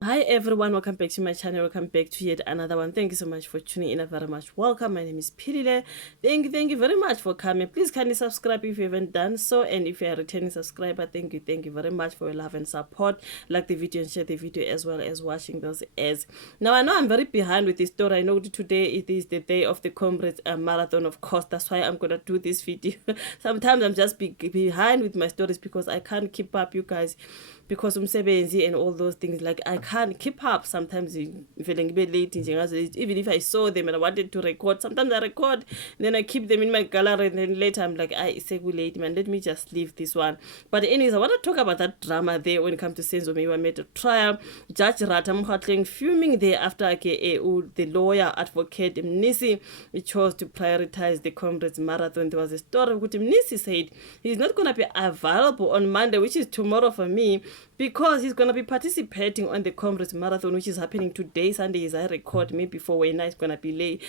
Hi everyone, welcome back to my channel. Welcome back to yet another one. Thank you so much for tuning in. Very much welcome. My name is Pirile. Thank you very much for coming. Please kindly subscribe if you haven't done so, and if you are a returning subscriber, thank you very much for your love and support. Like the video and share the video as well as watching those ads. Now I know I'm very behind with this story. I know today it is the day of the Comrades Marathon, of course. That's why I'm gonna do this video. Sometimes I'm just behind with my stories because I can't keep up, you guys, because umsebenzi and all those things, like I can't keep up. Sometimes feeling a bit late, even if I saw them and I wanted to record, sometimes I record, then I keep them in my gallery, and then later I'm like, I say we late, man, let me just leave this one. But anyways, I want to talk about that drama there when it comes to Senzo Meyiwa made a trial. Judge Ratha fuming there after the lawyer advocate Mnisi chose to prioritize the Comrades Marathon. There was a story which Mnisi said he's not going to be available on Monday, which is tomorrow for me, because he's going to be participating on the Comrades Marathon, which is happening today, Sunday, as I record. Maybe for when it's going to be late.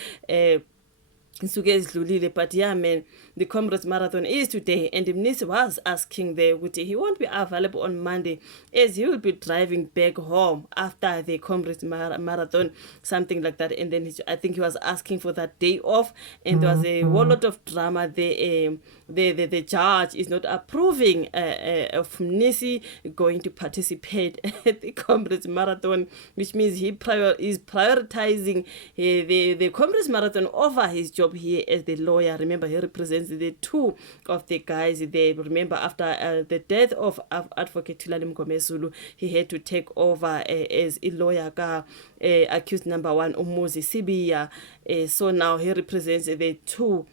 But yeah, man, the Comrades Marathon is today, and Mnisi was asking there, he won't be available on Monday as he will be driving back home after the Comrades Marathon, something like that. And then I think he was asking for that day off, and there was a whole lot of drama there. The judge is not approving of Mnisi going to participate at the Comrades Marathon, which means he is prioritizing the Comrades Marathon over his job here as the lawyer. Remember, he represents the two of the guys there. Remember, after the death of Advocate Thulani Mngomezulu, he had to take over as a lawyer, accused number one, Umuzi Sibiya. So now he represents the two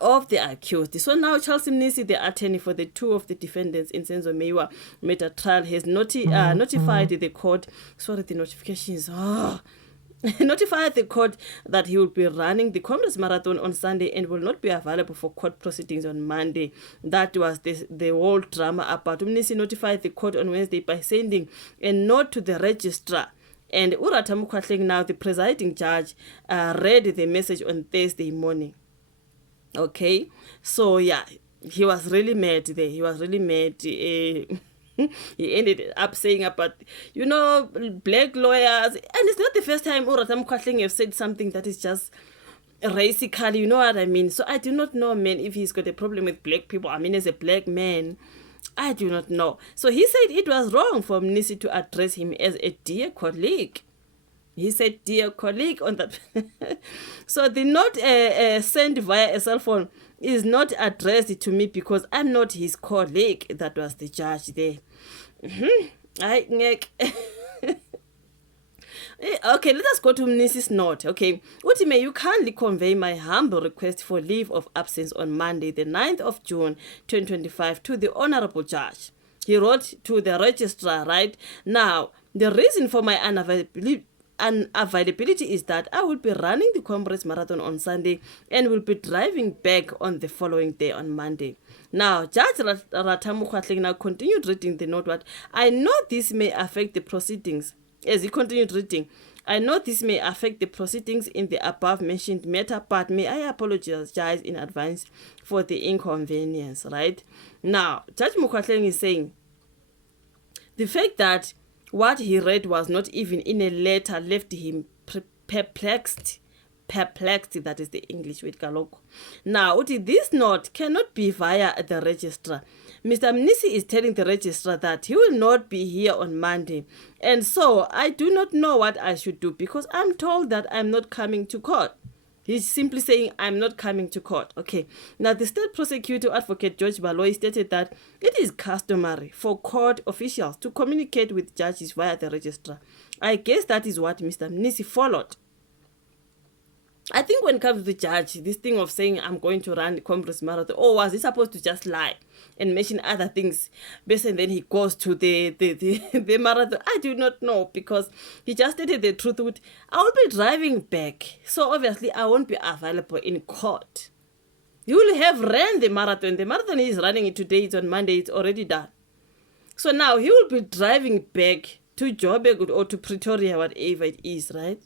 of the accused. So now Charles Mnisi, the attorney for the two of the defendants in Senzo Meyiwa meta trial, has notified the court. Sorry, the notifications. Notified the court that he will be running the Comrades Marathon on Sunday and will not be available for court proceedings on Monday. That was the whole drama about. Mnisi notified the court on Wednesday by sending a note to the registrar. And Ratha Mukhahleng, now the presiding judge, read the message on Thursday morning. Okay, so yeah, he was really mad there. He was really mad. He ended up saying about, black lawyers, and it's not the first time Ratha Mukhahleng have said something that is just racial, you know what I mean? So I do not know, man, if he's got a problem with black people. I mean, as a black man, I do not know. So he said it was wrong for Mnisi to address him as a dear colleague. He said, dear colleague, on that. So the note sent via a cell phone is not addressed to me because I'm not his colleague. That was the judge there. Okay, let us go to Mnisi's note. Okay, may you kindly convey my humble request for leave of absence on Monday, the 9th of June, 2025, to the Honorable Judge. He wrote to the registrar, right? Now, the reason for my unavailability is that I will be running the Comrades Marathon on Sunday and will be driving back on the following day on Monday. Now, Judge Ratha Mukhahleng now continued reading the note. What I know this may affect the proceedings. As he continued reading, I know this may affect the proceedings in the above mentioned matter, but may I apologize in advance for the inconvenience, right? Now, Judge Mukhahleng is saying the fact that what he read was not even in a letter left him perplexed. That is the English word, Kaloko. Now, this note cannot be via the registrar. Mr. Mnisi is telling the registrar that he will not be here on Monday. And so I do not know what I should do because I'm told that I'm not coming to court. He's simply saying, I'm not coming to court. Okay. Now, the state prosecutor, Advocate George Baloyi, stated that it is customary for court officials to communicate with judges via the registrar. I guess that is what Mr. Mnisi followed. I think when it comes to the judge, this thing of saying I'm going to run the Comrades Marathon, or was he supposed to just lie and mention other things, and then he goes to the marathon? I do not know, because he just stated the truth. I will be driving back, so obviously I won't be available in court. You will have ran the marathon. The marathon is running it today. It's on Monday. It's already done. So now he will be driving back to Joburg or to Pretoria, whatever it is, right?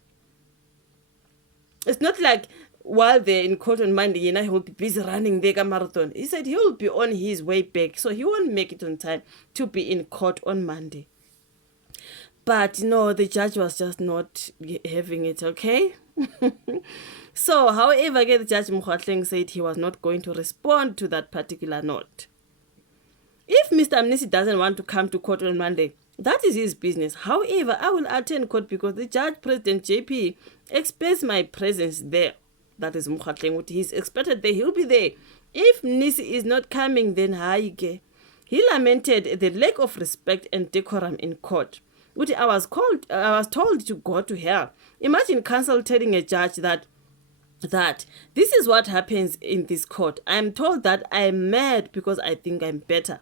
It's not like while they're in court on Monday, he will be busy running the marathon. He said he will be on his way back, so he won't make it on time to be in court on Monday. But no, the judge was just not having it, okay? So, however, the Judge Mkhotleng said he was not going to respond to that particular note. If Mr. Mnisi doesn't want to come to court on Monday, that is his business. However, I will attend court because the Judge President JP expects my presence there. That is Mkhotleng. He's expected there. He'll be there. If Mnisi is not coming, then haike. He lamented the lack of respect and decorum in court. I was told to go to hell. Imagine counsel telling a judge that this is what happens in this court. I'm told that I'm mad because I think I'm better.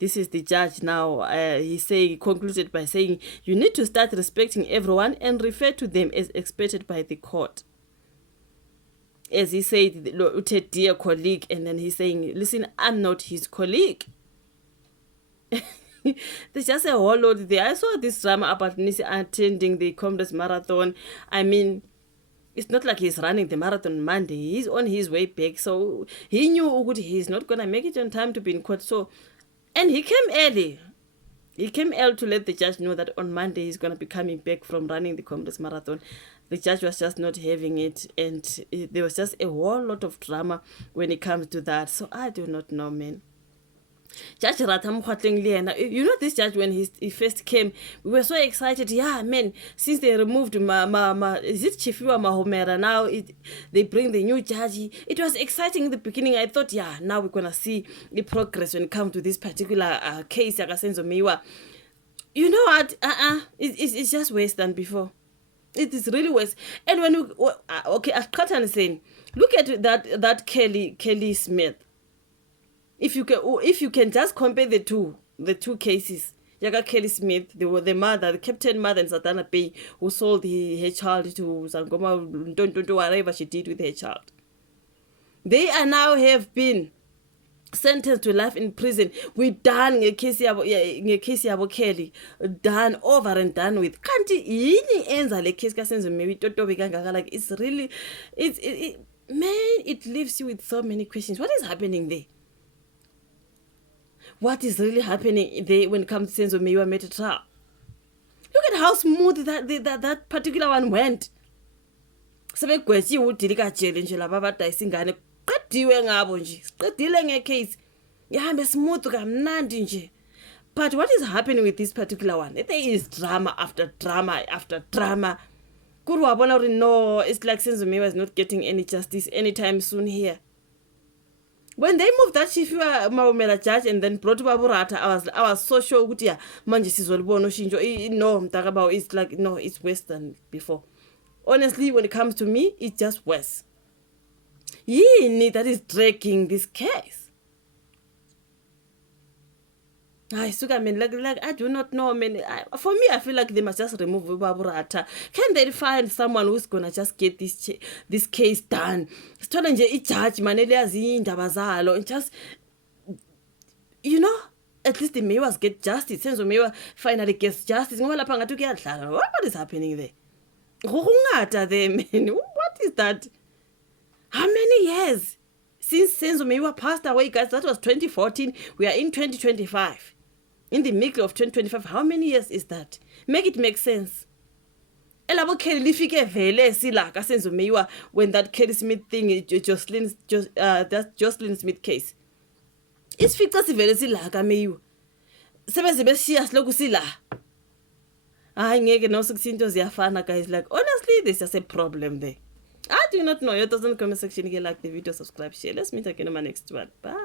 This is the judge now. He concluded by saying, you need to start respecting everyone and refer to them as expected by the court. As he said, dear colleague, and then he's saying, listen, I'm not his colleague. There's just a whole lot there. I saw this drama about Mnisi attending the Comrades Marathon. I mean, it's not like he's running the marathon Monday. He's on his way back. So he knew he's not going to make it on time to be in court. So, and he came early. He came early to let the judge know that on Monday he's going to be coming back from running the Comrades Marathon. The judge was just not having it. And there was just a whole lot of drama when it comes to that. So I do not know, man. Judge Ratha, you know this judge, when he first came, we were so excited. Yeah, man, since they removed is it Chifiwa Mahomera, now they bring the new judge. It was exciting in the beginning. I thought, yeah, now we're going to see the progress when it comes to this particular case, Yakasenzo Miwa. You know what? It's just worse than before. It is really worse. And when we, okay, as Katan is saying, look at that Kelly Smith. If you can just compare the two cases, Yaga Kelly Smith, the mother, the captain mother in Satana Bay, who sold her child to Sangoma, don't do whatever she did with her child. They are now have been sentenced to life in prison. We done a case yabo Kelly, done over and done with. Can't yini enza le case kasenzo maybe toto beganga, like it's really man, it leaves you with so many questions. What is happening there? What is really happening there when it comes to Senzo Meyiwa Meta trial? Look at how smooth that particular one went. Sebegwetshi udilika jele nje laba abadayisa ingane qediwe ngabo nje. Qedile ngecase. Ihambe smooth kamnandi nje. But what is happening with this particular one? There is drama after drama after drama. No, it's like Senzo Meyiwa is not getting any justice anytime soon here. When they moved that Chifiwa Mahomera judge and then brought Babu Ratha, I was so sure ukuthi manje sizolibona ushintsho. No, mtakabao, it's like, no, it's worse than before. Honestly, when it comes to me, it's just worse. That is dragging this case. I mean, like I do not know. I mean, for me, I feel like they must just remove Babu Ratha. Can they find someone who's gonna just get this case done? Sithola nje ijudge manele yazindaba zalo and just, you know, at least the Meyiwas get justice. Senzo Meyiwa finally gets justice. Ngoba lapha ngathi kuyadlala. What is happening there? Ngokungata there, man. What is that? How many years since Senzo Meyiwa passed away, guys? That was 2014. We are in 2025. In the middle of 2025, how many years is that? Make it make sense. Elabo Kelly lifike vele sila kasenzo Meyiwa when that Kelly Smith thing, that Jocelyn Smith case. It's fika sivele sila ka Meyiwa. Sebeze beshiya siloku sila. Ngeke no sukusinto ziyafana, guys. Like honestly, there's just a problem there. I do not know. Your thoughts in the comment section. If you like the video, subscribe, share. Let's meet again in my next one. Bye.